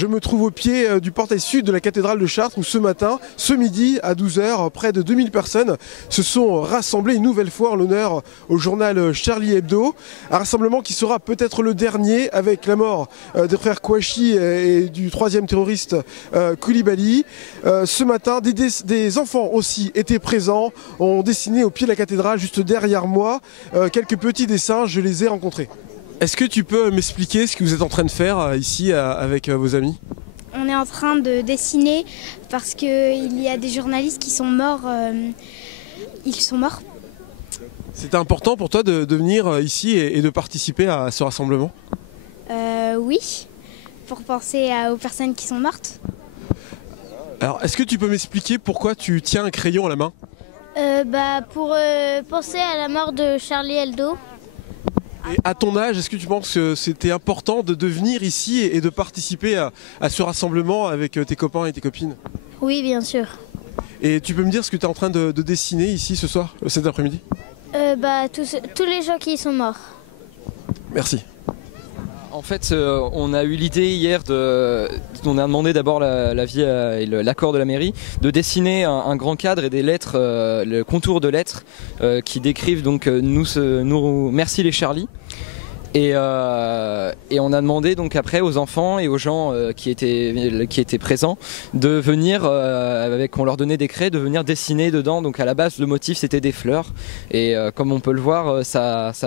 Je me trouve au pied du portail sud de la cathédrale de Chartres où ce midi à 12 h, près de 2000 personnes se sont rassemblées une nouvelle fois en l'honneur au journal Charlie Hebdo. Un rassemblement qui sera peut-être le dernier avec la mort des frères Kouachi et du troisième terroriste Koulibaly. Ce matin, des enfants aussi étaient présents, ont dessiné au pied de la cathédrale juste derrière moi quelques petits dessins, je les ai rencontrés. Est-ce que tu peux m'expliquer ce que vous êtes en train de faire ici avec vos amis ? On est en train de dessiner parce qu'il y a des journalistes qui sont morts. Ils sont morts. C'était important pour toi de venir ici et de participer à ce rassemblement ? Oui, pour penser aux personnes qui sont mortes. Alors, est-ce que tu peux m'expliquer pourquoi tu tiens un crayon à la main ? Pour penser à la mort de Charlie Hebdo. Et à ton âge, est-ce que tu penses que c'était important de venir ici et de participer à ce rassemblement avec tes copains et tes copines ? Oui, bien sûr. Et tu peux me dire ce que tu es en train de dessiner ici ce soir, cet après-midi ? Tous les gens qui sont morts. Merci. En fait, on a eu l'idée hier on a demandé d'abord l'avis et l'accord de la mairie de dessiner un grand cadre et des lettres, le contour de lettres qui décrivent donc nous merci les Charlie. Et on a demandé donc après aux enfants et aux gens qui étaient présents de venir, on leur donnait des craies, de venir dessiner dedans. Donc à la base le motif c'était des fleurs et comme on peut le voir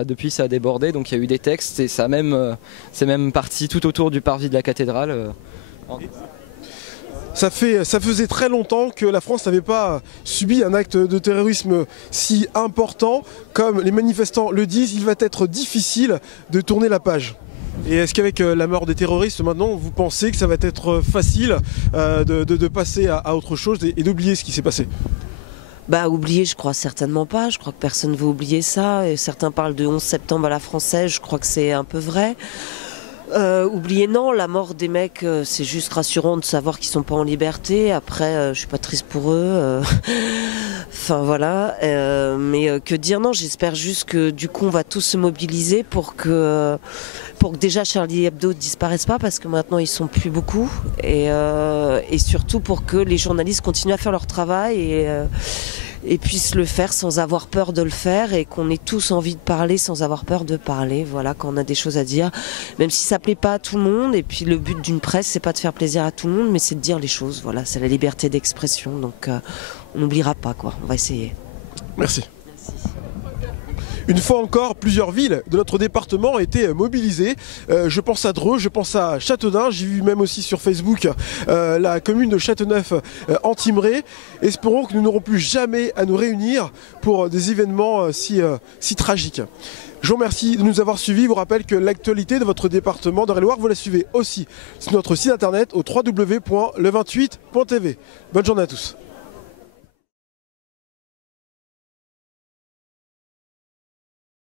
depuis ça a débordé, donc il y a eu des textes et c'est même parti tout autour du parvis de la cathédrale. Ça faisait très longtemps que la France n'avait pas subi un acte de terrorisme si important. Comme les manifestants le disent, il va être difficile de tourner la page. Et est-ce qu'avec la mort des terroristes maintenant, vous pensez que ça va être facile de passer à autre chose et d'oublier ce qui s'est passé ? Oublier, je crois certainement pas. Je crois que personne ne veut oublier ça. Et certains parlent de 11 septembre à la française. Je crois que c'est un peu vrai. Oublier non, la mort des mecs c'est juste rassurant de savoir qu'ils sont pas en liberté. Après je suis pas triste pour eux. Enfin voilà. Mais que dire, non, j'espère juste que du coup on va tous se mobiliser pour que déjà Charlie Hebdo ne disparaisse pas parce que maintenant ils sont plus beaucoup et surtout pour que les journalistes continuent à faire leur travail et puissent le faire sans avoir peur de le faire et qu'on ait tous envie de parler sans avoir peur de parler, voilà, quand on a des choses à dire, même si ça plaît pas à tout le monde. Et puis le but d'une presse, c'est pas de faire plaisir à tout le monde, mais c'est de dire les choses, voilà, c'est la liberté d'expression, donc on n'oubliera pas, quoi, on va essayer. Merci. Une fois encore, plusieurs villes de notre département ont été mobilisées. Je pense à Dreux, je pense à Châteaudun. J'ai vu même aussi sur Facebook la commune de Châteauneuf-en-Thymerais. Espérons que nous n'aurons plus jamais à nous réunir pour des événements si tragiques. Je vous remercie de nous avoir suivis. Je vous rappelle que l'actualité de votre département d'Eure-et-Loir, vous la suivez aussi sur notre site internet au www.le28.tv. Bonne journée à tous.